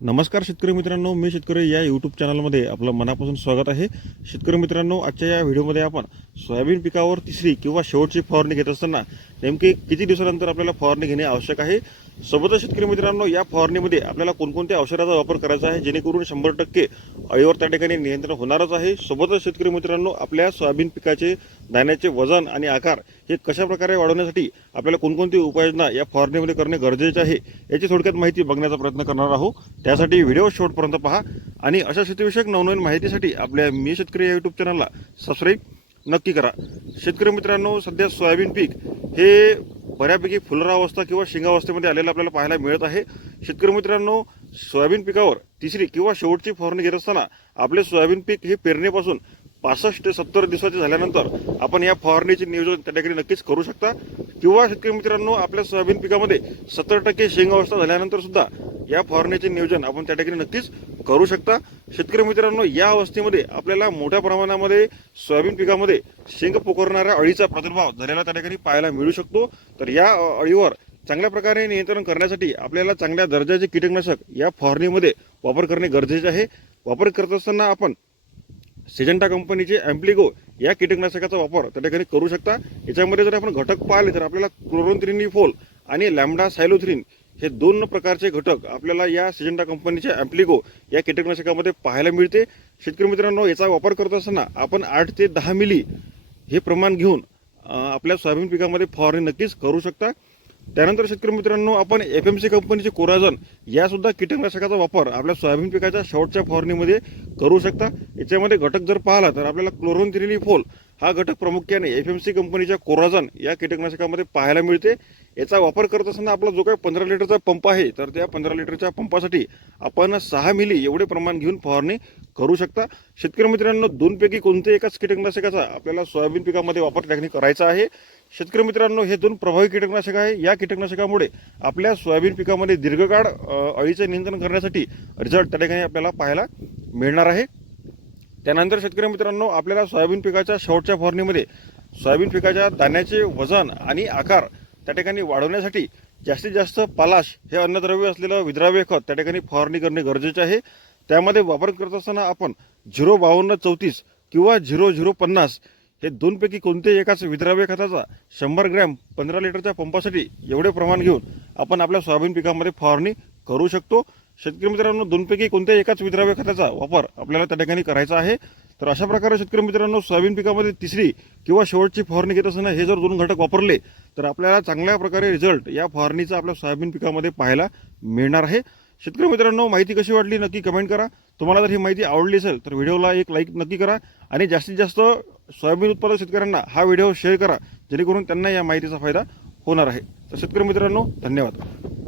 नमस्कार शेतकरी मित्रांनो मी शेतकरी या यूट्यूब चॅनलमध्ये आपलं मनापासून स्वागत आहे. शेतकरी मित्रांनो आजच्या या व्हिडिओमध्ये आपण सोयाबीन पिकावर तिसरी किंवा शेवटची फवारणी घेत असताना नेमके किती दिवसानंतर आपल्याला फवारणी घेणे आवश्यक आहे? सोबतच शेतकरी मित्रांनो या फवारणीमध्ये आपल्याला कोणकोणत्या औषधाचा वापर करायचा आहे जेणेकरून शंभर टक्के अळीवर त्या ठिकाणी नियंत्रण होणारच आहे. सोबतच शेतकरी मित्रांनो आपल्या सोयाबीन पिकाचे दाण्याचे वजन आणि आकार हे कशा प्रकारे वाढवण्यासाठी आपल्याला कोणकोणती उपाययोजना या फवारणीमध्ये करणे गरजेचे आहे याची थोडक्यात माहिती बघण्याचा प्रयत्न करणार आहोत. त्यासाठी व्हिडिओ शेवटपर्यंत पहा आणि अशा शेतीविषयक नवनवीन माहितीसाठी आपल्या मी शेतकरी या युट्यूब चॅनलला सबस्क्राईब नक्की करा. शेतकरी मित्रांनो सध्या सोयाबीन पीक हे बऱ्यापैकी फुलरावस्था किंवा शिंगावस्थेमध्ये आलेलं आपल्याला पाहायला मिळत आहे. शेतकरी मित्रांनो सोयाबीन पिकावर तिसरी किंवा शेवटची फवारणी घेत असताना आपले सोयाबीन पीक हे पेरणीपासून पासष्ट ते सत्तर दिवसाचे झाल्यानंतर आपण या फवारणीचे नियोजन त्या ठिकाणी नक्कीच करू शकता. किंवा शेतकरी मित्रांनो आपल्या सोयाबीन पिकामध्ये सत्तर टक्के शेंग अवस्था झाल्यानंतर सुद्धा या फवारणीचे नियोजन आपण त्या ठिकाणी नक्कीच करू शकता. शेतकरी मित्रांनो या अवस्थेमध्ये आपल्याला मोठ्या प्रमाणामध्ये सोयाबीन पिकामध्ये शेंग पोखरणाऱ्या अळीचा प्रादुर्भाव झालेला त्या ठिकाणी पाहायला मिळू शकतो. तर या अळीवर चांगल्या प्रकारे नियंत्रण करण्यासाठी आपल्याला चांगल्या दर्जाचे कीटकनाशक या फवारणीमध्ये वापर करणे गरजेचे आहे. वापर करत असताना आपण सिजंटा कंपनीचे अँप्लिगो या कीटकनाशकाचा वापर त्या ठिकाणी करू शकता. याच्यामध्ये जर आपण घटक पाहिले तर आपल्याला क्लोरोन्थ्रिनिफोल आणि लॅमडा सायलोथ्रिन हे दोन प्रकारचे घटक आपल्याला या सिजंटा कंपनीच्या अँप्लिगो या कीटकनाशकामध्ये पाहायला मिळते. शेतकरी मित्रांनो याचा वापर करत असताना आपण आठ ते दहा मिली हे प्रमाण घेऊन आपल्या सोयाबीन पिकामध्ये फवारणी नक्कीच करू शकता. त्यानंतर शेतकरी मित्रांनो आपण एफ एम सी कंपनीचे कोराजन यासुद्धा कीटकनाशकाचा वापर आपल्या सोयाबीन पिकाच्या शेवटच्या फवारणीमध्ये करू शकता. याच्यामध्ये घटक जर पाहिला तर आपल्याला क्लोरोन फोल हा घटक प्रामुख्याने एफ एम सी कंपनीच्या कोराजन या कीटकनाशकामध्ये पाहायला मिळते. याचा वापर करत असताना आपला जो काही पंधरा लिटरचा पंप आहे तर त्या पंधरा लिटरच्या पंपासाठी आपण सहा मिली एवढे प्रमाण घेऊन फवारणी करू शकता. शेतकरी मित्रांनो दोनपैकी कोणत्याही एकाच कीटकनाशकाचा आपल्याला सोयाबीन पिकामध्ये वापर त्या ठिकाणी करायचा आहे. शेतकरी मित्रांनो हे दोन प्रभावी कीटकनाशक आहे. या कीटकनाशकामुळे आपल्या सोयाबीन पिकामध्ये दीर्घकाळ अळीचे नियंत्रण करण्यासाठी रिझल्ट त्या ठिकाणी आपल्याला पाहायला मिळणार आहे. त्यानंतर शेतकरी मित्रांनो आपल्याला सोयाबीन पिकाच्या शेवटच्या फवारणीमध्ये सोयाबीन पिकाच्या दाण्याचे वजन आणि आकार त्या ठिकाणी वाढवण्यासाठी जास्तीत जास्त पालाश हे अन्नद्रव्य असलेलं विद्राव्य खत त्या ठिकाणी फवारणी करणे गरजेचे आहे. त्यामध्ये वापर करत असताना आपण झिरो बावन्न चौतीस किंवा झिरो झिरो पन्नास हे दोनपैकी कोणत्याही एकाच विद्राव्य खताचा शंभर ग्रॅम पंधरा लिटरच्या पंपासाठी एवढे प्रमाण घेऊन आपण आपल्या सोयाबीन पिकामध्ये फवारणी करू शकतो. शेतकरी मित्रांनो दोनपैकी कोणत्याही एकाच विद्राव्य खताचा वापर आपल्याला त्या ठिकाणी करायचा आहे. तर अशा प्रकारे शेतकरी मित्रांनो सोयाबीन पिकामध्ये तिसरी किंवा शेवटची फवारणी घेत असताना हे जर दोन घटक वापरले तर आपल्याला चांगल्या प्रकारे रिझल्ट या फवारणीचा आपल्या सोयाबीन पिकामध्ये पाहायला मिळणार आहे. शेतकरी मित्रांनो माहिती कशी वाटली नक्की कमेंट करा. तुम्हाला जर ही माहिती आवडली असेल तर व्हिडिओला एक लाईक नक्की करा आणि जास्तीत जास्त सोयाबीन उत्पादक शेतकऱ्यांना हा व्हिडिओ शेअर करा जेणेकरून त्यांना या माहितीचा फायदा होणार आहे. तर शेतकरी मित्रांनो धन्यवाद.